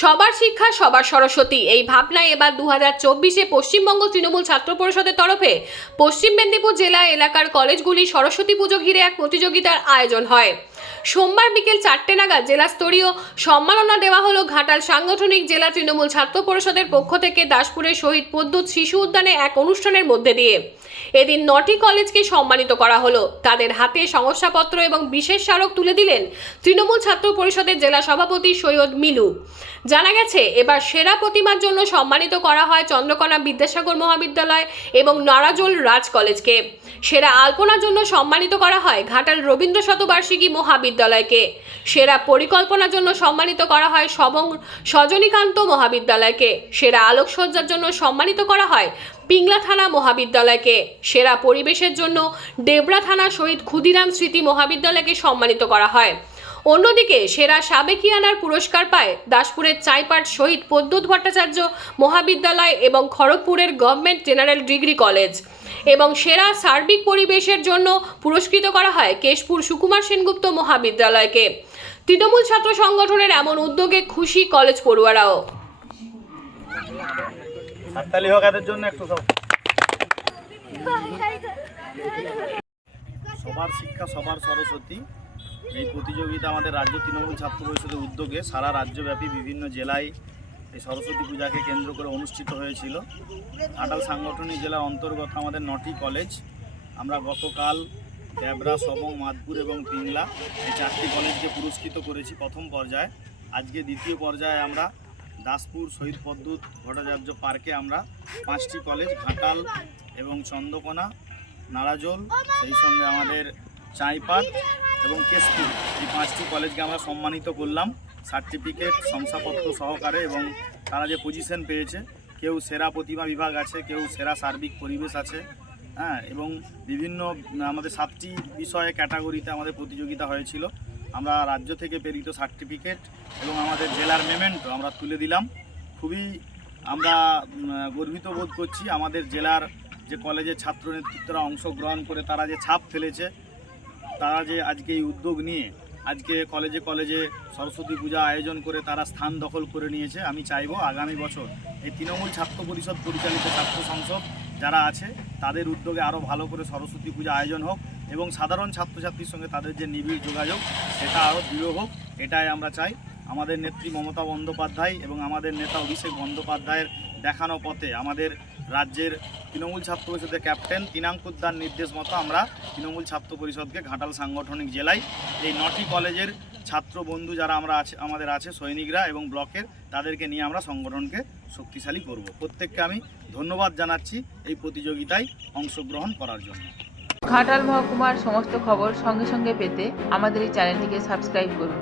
সবার শিক্ষা, সবার সরস্বতী। এই ভাবনায় এবার দু হাজার চব্বিশে পশ্চিমবঙ্গ তৃণমূল ছাত্র পরিষদের তরফে পশ্চিম মেদিনীপুর জেলা এলাকার কলেজগুলি সরস্বতী পুজো ঘিরে এক প্রতিযোগিতার আয়োজন হয়। সোমবার বিকেল চারটে নাগাদ জেলা স্তরীয় সম্মাননা দেওয়া হলো ঘাটাল সাংগঠনিক জেলা তৃণমূল ছাত্র পরিষদের পক্ষ থেকে দাসপুরের শহীদ পদ্মুত শিশু উদ্যানে এক অনুষ্ঠানের মধ্যে দিয়ে। এদিন নটি কলেজকে সম্মানিত করা হলো। তাদের হাতে শংসাপত্র এবং বিশেষ স্মারক তুলে দিলেন তৃণমূল ছাত্র পরিষদের জেলা সভাপতি সৈয়দ মিলু। জানা গেছে, এবার সেরা প্রতিমার জন্য সম্মানিত করা হয় চন্দ্রকোনা বিদ্যাসাগর মহাবিদ্যালয় এবং নারাজোল রাজ কলেজকে। সেরা আলপনার জন্য সম্মানিত করা হয় ঘাটাল রবীন্দ্র শতবার্ষিকী মহাবিদ্যালয়কে। সেরা পরিকল্পনার জন্য সম্মানিত করা হয় সবং সজনীকান্ত মহাবিদ্যালয়কে। সেরা আলোকসজ্জার জন্য সম্মানিত করা হয় পিংলা থানা মহাবিদ্যালয়কে। সেরা পরিবেশের জন্য ডেবরা থানা শহীদ ক্ষুদিরাম স্মৃতি মহাবিদ্যালয়কে সম্মানিত করা হয়। অন্যদিকে সেরা সাবেকিয়ানার পুরস্কার পায় দাসপুরের চাইপাট শহীদ পদ্মুত ভট্টাচার্য মহাবিদ্যালয় এবং খড়গপুরের গভর্নমেন্ট জেনারেল ডিগ্রি কলেজ। এবং সেরা সার্বিক পরিবেশের জন্য পুরস্কৃত করা হয় কেশপুর সুকুমার সেনগুপ্ত মহাবিদ্যালয়কে। তৃণমূল ছাত্র সংগঠনের এমন উদ্যোগে খুশি কলেজ পড়ুয়ারাও। জন্য একটু সবার শিক্ষা সবার সরস্বতী। এই প্রতিযোগিতা আমাদের রাজ্য তৃণমূল ছাত্র পরিষদের উদ্যোগে সারা রাজ্যব্যাপী বিভিন্ন জেলায় এই সরস্বতী পূজাকে কেন্দ্র করে অনুষ্ঠিত হয়েছিল। আটাল সাংগঠনিক জেলার অন্তর্গত আমাদের নটি কলেজ। আমরা গতকাল ড্যাবরা সবং মাদপুর এবং পিংলা এই চারটি কলেজকে পুরস্কৃত করেছি প্রথম পর্যায়ে। আজকে দ্বিতীয় পর্যায়ে আমরা দাসপুর শহীদ পদ্মুত ভট্টাচার্য পার্কে আমরা পাঁচটি কলেজ, ঘাটাল এবং চন্দ্রকোনা, নারাজোল, সেই সঙ্গে আমাদের চাইপাট এবং কেশপুর এই পাঁচটি কলেজকে আমরা সম্মানিত করলাম। সার্টিফিকেট, শংসাপত্র সহকারে এবং তারা যে পজিশন পেয়েছে, কেউ সেরা প্রতিভা বিভাগ আছে, কেউ সেরা সার্বিক পরিবেশ আছে হ্যাঁ এবং বিভিন্ন, আমাদের সাতটি বিষয়ে ক্যাটাগরিতে আমাদের প্রতিযোগিতা হয়েছিল। আমরা রাজ্য থেকে প্রেরিত সার্টিফিকেট এবং আমাদের জেলার মেমেন্ট আমরা তুলে দিলাম। খুবই আমরা গর্বিত বোধ করছি আমাদের জেলার যে কলেজের ছাত্র নেতৃত্বরা অংশগ্রহণ করে তারা যে ছাপ ফেলেছে, তারা যে আজকে এই উদ্যোগ নিয়ে আজকে কলেজে কলেজে সরস্বতী পূজা আয়োজন করে তারা স্থান দখল করে নিয়েছে। আমি চাইব আগামী বছর এই তৃণমূল ছাত্র পরিষদ পরিচালিত ছাত্র সংসদ যারা আছে, তাদের উদ্যোগে আরও ভালো করে সরস্বতী পূজা আয়োজন হোক এবং সাধারণ ছাত্রছাত্রীর সঙ্গে তাদের যে নিবিড় যোগাযোগ, সেটা আরও দৃঢ় হোক, এটাই আমরা চাই। আমাদের নেত্রী মমতা বন্দ্যোপাধ্যায় এবং আমাদের নেতা অভিষেক বন্দ্যোপাধ্যায়ের দেখানো পথে আমাদের রাজ্যের তৃণমূল ছাত্র পরিষদের ক্যাপ্টেন তিনাঙ্কুদ্দার নির্দেশ মতো আমরা তৃণমূল ছাত্র পরিষদকে ঘাটাল সাংগঠনিক জেলায় এই নটি কলেজের ছাত্র বন্ধু যারা আমরা আছে, আমাদের আছে, সৈনিকরা এবং ব্লকের, তাদেরকে নিয়ে আমরা সংগঠনকে শক্তিশালী করব। প্রত্যেককে আমি ধন্যবাদ জানাচ্ছি এই প্রতিযোগিতায় অংশগ্রহণ করার জন্য। ঘাটাল মহকুমার সমস্ত খবর সঙ্গে সঙ্গে পেতে আমাদের এই চ্যানেলটিকে সাবস্ক্রাইব করুন।